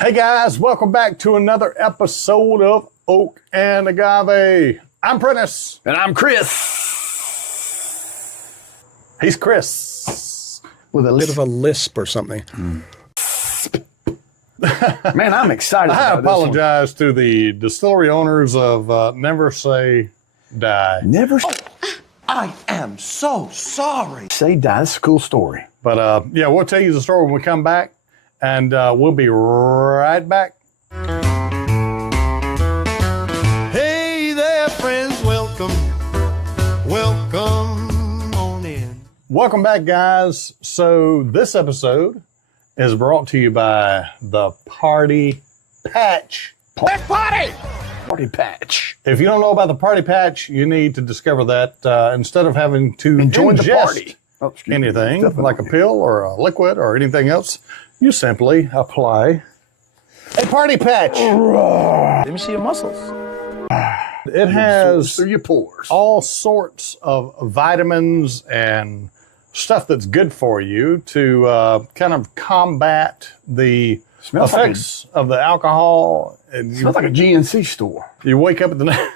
Hey guys, welcome back to another episode of Oak and Agave. I'm Prentice. And I'm Chris. He's Chris. With a bit of a lisp or something. Man, I'm excited I about apologize to the distillery owners of Never Say Die. Never I am so sorry. Say Die. That's a cool story. But yeah, we'll tell you the story when we come back. And we'll be right back. Hey there, friends. Welcome on in. Welcome back, guys. So this episode is brought to you by the Party Patch. Party! Party Patch. If you don't know about the Party Patch, you need to discover that instead of having to Join the ingest party. anything like a pill or a liquid or anything else, you simply apply a Party Patch. Let me see your muscles. It has through your pores. all sorts of vitamins and stuff that's good for you to kind of combat the effects of the alcohol. And Smells like a GNC store. you wake up at the night.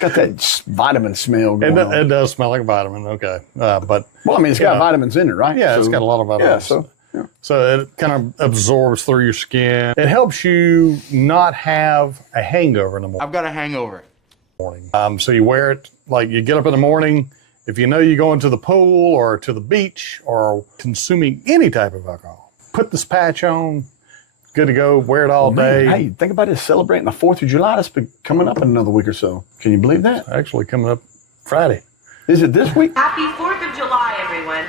Got that vitamin smell going on. It does smell like a vitamin, okay. But Well, I mean, it's got vitamins in it, right? yeah, it's got a lot of vitamins. Yeah, So it kind of absorbs through your skin. It helps you not have a hangover in the morning. I've got a hangover. So you wear it, like you get up in the morning, if you know you're going to the pool or to the beach or consuming any type of alcohol, put this patch on, good to go, wear it all day. Hey, think about it, celebrating the 4th of July. That's coming up in another week or so. Can you believe that? Actually coming up Friday. Is it this week? Happy 4th of July, everyone.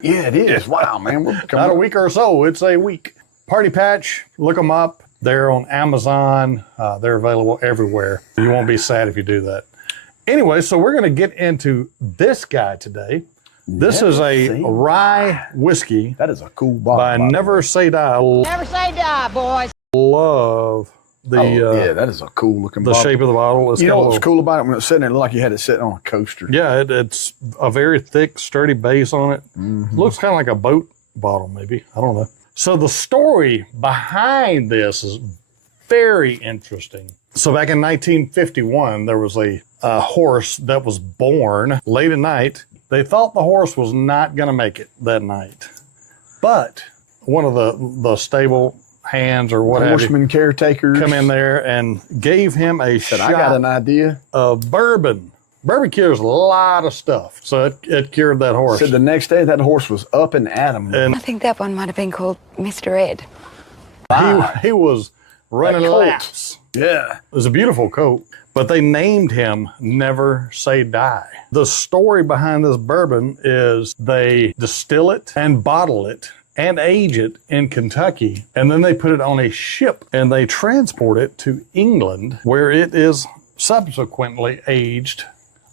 Yeah, it is. Wow, man. We're coming Not a up. week or so, it's a week. Party Patch, look them up. They're on Amazon. They're available everywhere. You won't be sad if you do that. Anyway, so we're going to get into this guy today. This is a rye whiskey That is a cool bottle. by Never Say Die. Never say die, boys. Love the yeah, that is a cool looking the bottle. shape of the bottle. It's You got know a what's little, cool about it? When it's sitting there, it looked like you had it sitting on a coaster. yeah, it's a very thick, sturdy base on it. Looks kind of like a boat bottle, maybe. I don't know. So the story behind this is very interesting. So back in 1951, there was a horse that was born late at night. They thought the horse was not going to make it that night, but one of the stable hands or what have you Horseman caretakers come in there and gave him a said, shot I got an idea. of bourbon. Bourbon cures a lot of stuff, so it cured that horse. Said the next day that horse was up and at him. And I think that one might have been called Mr. Ed. he was running That colt. laps. Yeah. It was a beautiful coat, but they named him Never Say Die. The story behind this bourbon is they distill it and bottle it and age it in Kentucky, and then they put it on a ship and they transport it to England, where it is subsequently aged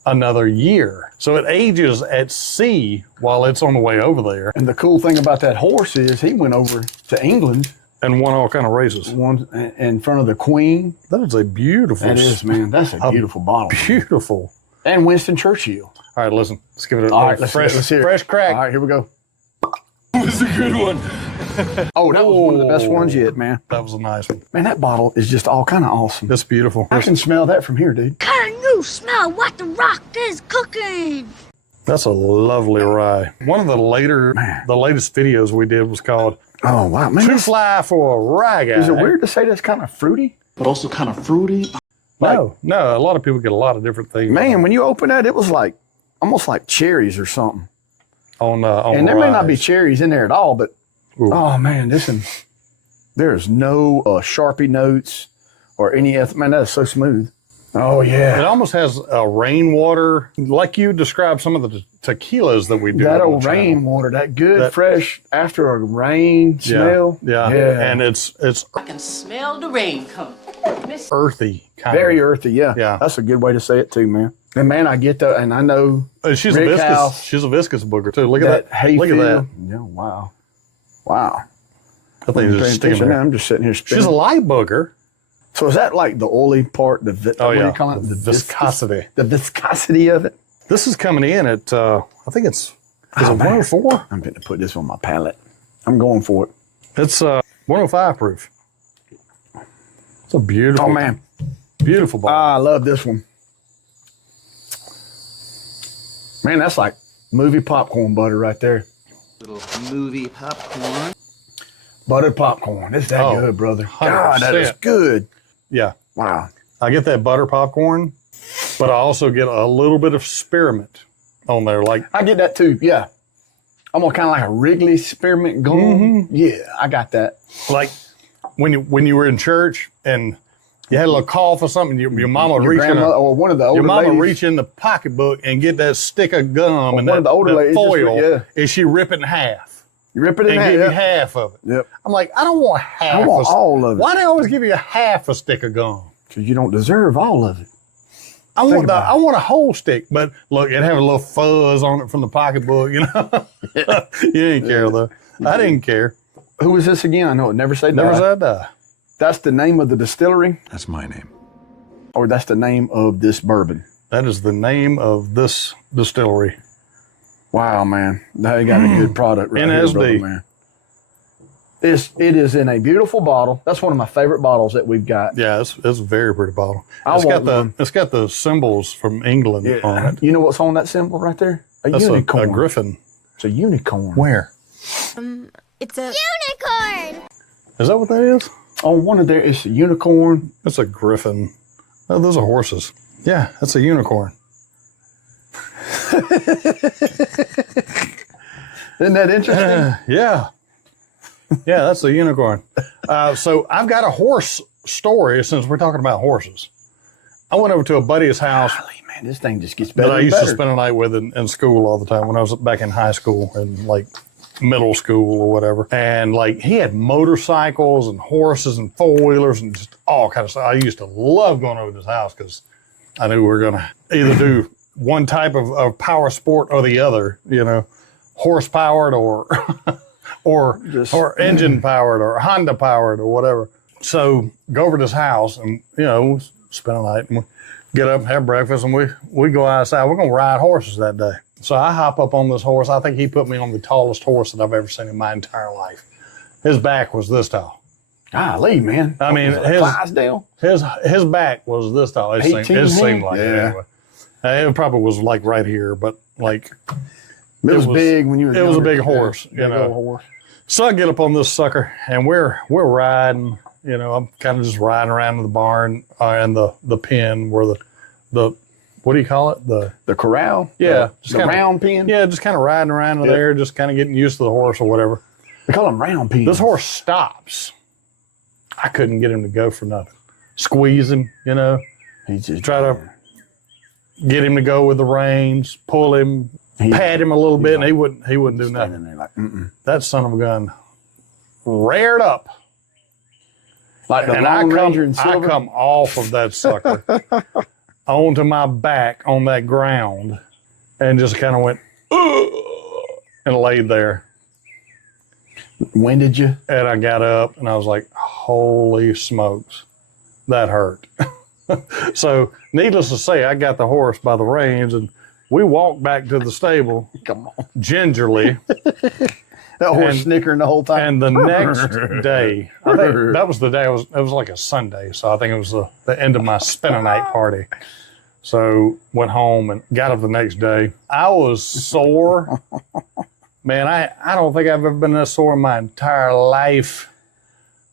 another year. So it ages at sea while it's on the way over there And the cool thing about that horse is he went over to England, and won all kind of races. won in front of the Queen. That is a beautiful, That is, man. That's a beautiful bottle. beautiful. And Winston Churchill. All right, listen, let's give it a All right, fresh, let's hear it. fresh crack. All right, here we go. It's a good one. Oh, that was one of the best ones yet, man. That was a nice one. Man, that bottle is just all kind of awesome. It's beautiful. I can smell that from here, dude. Can you smell what the rock is cooking? That's a lovely rye. One of the latest videos we did was called Oh, wow. Man, "Too Fly for a Rye Guy." is it weird to say that's kind of fruity? But also kind of fruity. No. A lot of people get a lot of different things. Man, when you open that, it was like almost like cherries or something. on And there may not be ryes. cherries in there at all, but Ooh. oh man, there's no Sharpie notes or any. Man, that is so smooth. Oh It yeah, almost has a rainwater, like you described some of the tequilas that we do. that on old the channel. rainwater, that good That- fresh after a rain smell. Yeah. yeah. And it's I can smell the rain coming. earthy, kind Very of. earthy. Yeah, Yeah. That's a good way to say it too, man. And man, I get that, and I know She's Rick a viscous. House. She's a viscous booger too. Look at that that. hay Look at feel. that. Yeah, wow. I think it's just sticking there. I'm just sitting here spinning. She's a light booger. So is that like the oily part? Oh what do yeah, you call it? the viscosity. The viscosity of it. This is coming in at I think it's is it 104? I'm going to put this on my palate. I'm going for it. It's 105 proof. It's a beautiful. Oh man, beautiful bottle. I love this one. Man, that's like movie popcorn butter right there. Little movie popcorn. Buttered popcorn. It's that good, brother. 100%. God, that is good. Yeah. Wow. I get that butter popcorn, but I also get a little bit of spearmint on there. Like I get that too. Yeah. I'm on kind of like a Wrigley spearmint gum. Mm-hmm. Yeah, I got that. like when you were in church and you had a little cough or something, your mama would Your reach in grandma or one of the older your mama ladies. reach in the pocketbook and get that stick of gum and one of the older that ladies just foil, yeah. and she rip it in half. You rip it in And half. give you Yep. half of it. Yep. I'm like, I don't want half. I want all of it. Why do they always give you a half a stick of gum? Because you don't deserve all of it. I want a whole stick, but look, it have a little fuzz on it from the pocketbook. You know, you didn't care though. I didn't care. Who is this again? I know it. Never Say Die. Never Say Die. That's the name of the distillery, That's my name. or that's the name of this bourbon. That is the name of this distillery. Wow, man. They got a good product right here, NSD. brother, man. It is in a beautiful bottle. That's one of my favorite bottles that we've got. Yeah, it's a very pretty bottle. I want one. It's got the symbols from England on it. You know what's on that symbol right there? A That's unicorn. a griffin. It's a unicorn. Where? It's a unicorn. Is that what that is? On one of there, it's a unicorn. It's a griffin. Oh, those are horses. Yeah, that's a unicorn. Isn't that interesting? Yeah. Yeah, that's a unicorn. So I've got a horse story since we're talking about horses. I went over to a buddy's house Golly, man, this thing just gets better that I and used better. to spend a night with in school all the time when I was back in high school and like middle school or whatever. And like he had motorcycles and horses and four-wheelers and just all kind of stuff. I used to love going over to his house because I knew we were going to either do one type of power sport or the other, you know, horse powered or or engine powered or Honda powered or whatever. So go over to his house and, you know, spend a night and we get up, have breakfast, and we go outside. We're going to ride horses that day. So I hop up on this horse. I think he put me on the tallest horse that I've ever seen in my entire life. His back was this tall. Golly, man. I mean, Clydesdale? his back was this tall. It seemed like it Yeah. anyway. It probably was like right here, but like It was big when you were It was a younger. big horse, Yeah, you big know. old horse. So I get up on this sucker and we're riding. You know, I'm kind of just riding around in the barn and the pen where the what do you call it? The corral? Yeah, The just kinda- round pen? Yeah, just kind of riding around in there, just kind of getting used to the horse or whatever. We call them round pens. This horse stops. I couldn't get him to go for nothing. Squeeze him, you know, He's just try to get him to go with the reins, pull him, pat him a little bit, and he wouldn't do standing nothing. there like, mm-mm. That son of a gun reared up. Like the And Lone Ranger and I Silver. come off of that sucker onto my back on that ground and just kind of went, "Ugh," and laid there. When did you? And I got up and I was like, holy smokes, that hurt. So needless to say, I got the horse by the reins and we walked back to the stable Come on. gingerly. That horse And- snickering the whole time. And the next day, I think that was the day, it was like a Sunday. So I think it was the end of my spend a night party. So went home and got up the next day. I was sore. Man, I don't think I've ever been this sore in my entire life.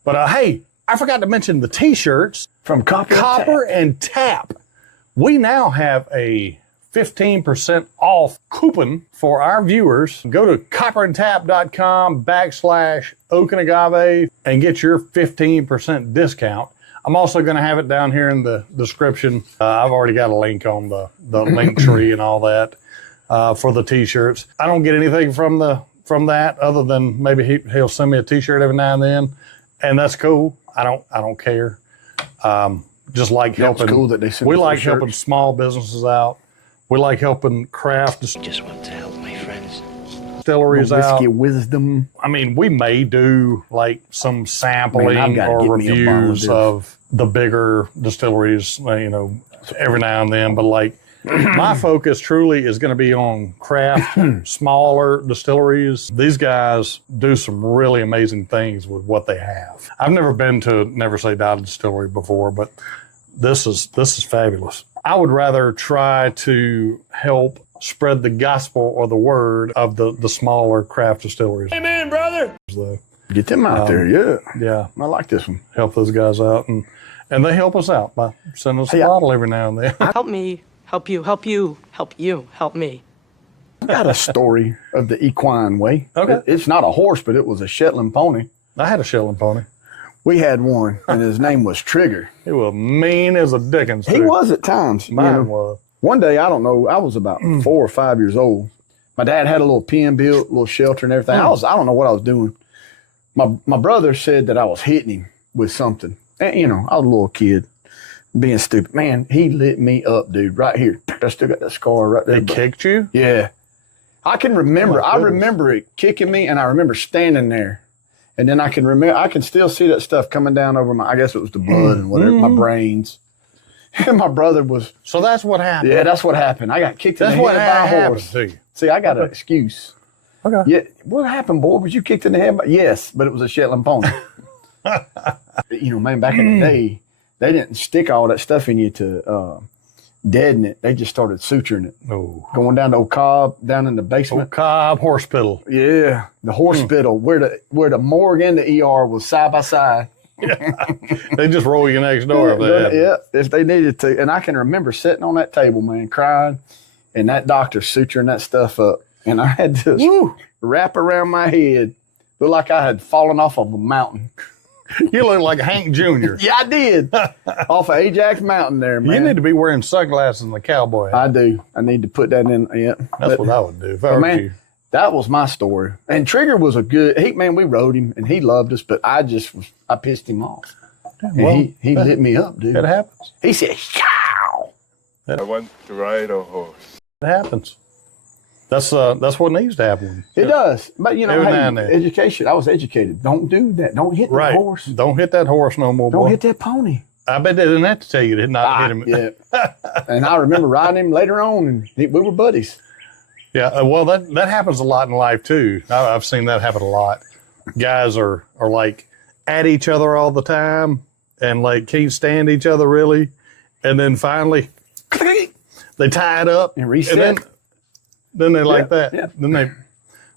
But hey, I forgot to mention the t-shirts. From Copper and Tap. We now have a 15% off coupon for our viewers. Go to copperandtap.com/Oak and Agave and get your 15% discount. I'm also going to have it down here in the description. I've already got a link on the Linktree and all that for the t-shirts. I don't get anything from that other than maybe he'll send me a t-shirt every now and then, and that's cool. I don't care. Just like Yeah, it's helping. cool that they send we us like those helping shirts. small businesses out. We like helping craft Just want to help my friends. distilleries out. Whiskey wisdom. I mean, we may do like some sampling Man, I've gotta or get me a bottle of reviews this. of the bigger distilleries, you know, every now and then. But like My focus truly is going to be on craft, smaller distilleries. These guys do some really amazing things with what they have. I've never been to Never Say Die Distillery before, but this is fabulous. I would rather try to help spread the gospel or the word of the smaller craft distilleries. Amen, brother. Get them out there, yeah. Yeah, I like this one. help those guys out, and they help us out by sending us a bottle every now and then. Help me, help you, help you, help you, help me. I got a story of the equine way. Okay. It's not a horse, but it was a Shetland pony. I had a Shetland pony. We had one, and his name was Trigger. It was mean as a dickens. He too. was at times. Mine was. One day, I don't know, I was about 4 or 5 years old. My dad had a little pen built, a little shelter and everything. I don't know what I was doing. My brother said that I was hitting him with something. And, you know, I was a little kid being stupid. Man, he lit me up, dude, right here. I still got that scar right there. They kicked you? Yeah. I can remember. Oh, I remember it kicking me, and I remember standing there. And then I can still see that stuff coming down over I guess it was the blood and whatever, my brains. And my brother was. So that's what happened. Yeah, that's what happened. I got kicked in the head by a horse. To you. See, I got an excuse. Okay. Yeah, what happened, boy? Was you kicked in the head? Yes, but it was a Shetland pony. You know, man, back in the day, they didn't stick all that stuff in you to deaden it. They just started suturing it. Oh. Going down to Oak down in the basement. Oak Cobb horse piddle. Yeah, the hospital where the morgue and the ER was side by side. They just roll you next door if they had to. Yeah, if they needed to. And I can remember sitting on that table, man, crying, and that doctor suturing that stuff up. And I had to wrap around my head. Looked like I had fallen off of a mountain. You look like Hank Jr. Yeah, I did. Off of Ajax Mountain there, man. You need to be wearing sunglasses and the cowboy hat. I do. I need to put that in. Yeah. That's what I would do if I were you. That was my story. And Trigger was a good, we rode him and he loved us, but I pissed him off. And he lit me up, dude. It happens. He said, "Yow." I want to ride a horse. It happens. That's what needs to happen. It does. But, you know, Every now and then. education. I was educated. Don't do that. Don't hit the horse. Don't hit that horse no more, Don't boy. hit that pony. I bet they didn't have to tell you to not hit him. Yeah. And I remember riding him later on, and we were buddies. Yeah, well, that happens a lot in life, too. I've seen that happen a lot. Guys are like at each other all the time and like can't stand each other really. And then finally, they tie it up. And reset. And then they like that. Yeah. Then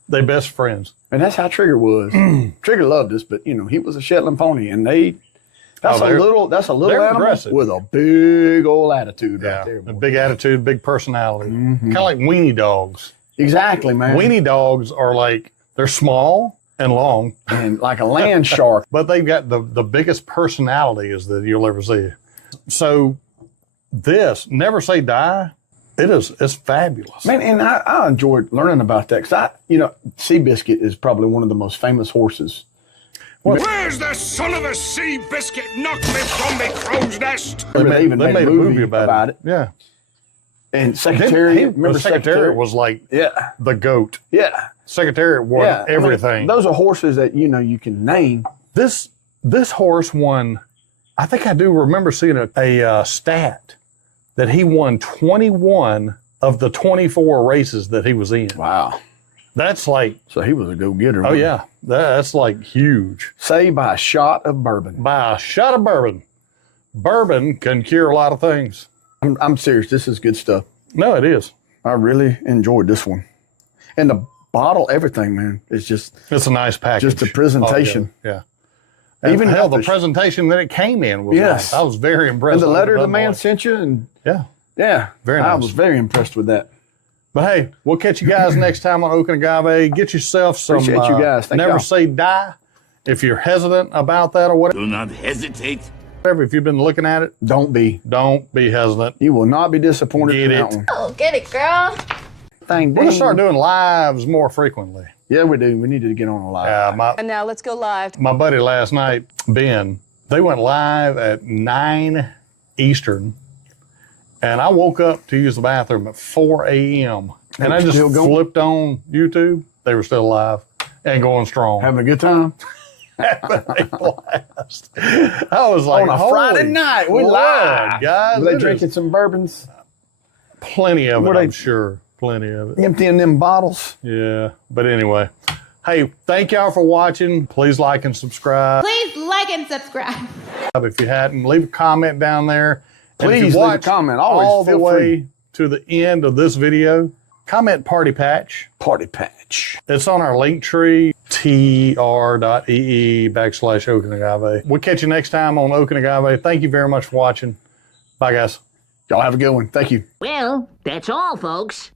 they best friends. And that's how Trigger was. Trigger loved us, but, you know, he was a Shetland pony, and that's a little animal aggressive. with a big old attitude right there. A Boy. big attitude, big personality. Kind of like weenie dogs. Exactly, man. Weenie dogs are like, they're small and long, And like a land shark. but they've got the biggest personalities that you'll ever see. So this, Never Say Die, it's fabulous. Man, and I enjoyed learning about that because Seabiscuit is probably one of the most famous horses. Where's the son of a sea biscuit? Knock me from me crow's nest. They even made a movie about it. Yeah. And Secretariat, The remember Secretariat was like the goat. Yeah. Secretariat won everything. I mean, those are horses that, you can name. This horse won, I think I do remember seeing a stat that he won 21 of the 24 races that he was in. Wow. That's like, So he was a go-getter. oh yeah, that's like huge. Saved by a shot of bourbon. By a shot of bourbon. Bourbon can cure a lot of things. I'm serious. This is good stuff. No, it is. I really enjoyed this one. And the bottle, everything, man. It's just It's a nice package. the presentation. Yeah. And Even hell, the after- presentation that it came in was Yes. nice. I was very impressed. And the with letter it. the man sent you, and Yeah. Very I nice. was very impressed with that. But hey, we'll catch you guys next time on Oak and Agave. Get yourself some Appreciate you guys. Thank Never y'all. Say Die. If you're hesitant about that or whatever, Do not hesitate. if you've been looking at it, Don't be hesitant. You will not be disappointed Get in it. that one. Oh, get it, girl. Thing We're going to ding. start doing lives more frequently. Yeah, we do. We need to get on a live. And now let's go live. My buddy last night, Ben, they went live at 9 Eastern. And I woke up to use the bathroom at 4 a.m. And I just Still going? flipped on YouTube. They were still live and going strong. Having a good time? Having a blast. I was like, On a holy Friday night, we Lord, live. guys. Were they it drinking is some bourbons? Plenty of it, What I'm they- sure. Plenty of it. Emptying them bottles. Yeah. But anyway, hey, thank y'all for watching. Please like and subscribe. Please like and subscribe. If you hadn't, leave a comment down there. And if you Please leave a watch comment. Always all the feel way free. to the end of this video, comment Party Patch. Party Patch. It's on our Linktree, Tr.ee/Oak and Agave. We'll catch you next time on Oak and Agave. Thank you very much for watching. Bye, guys. Y'all have a good one. Thank you. Well, that's all, folks.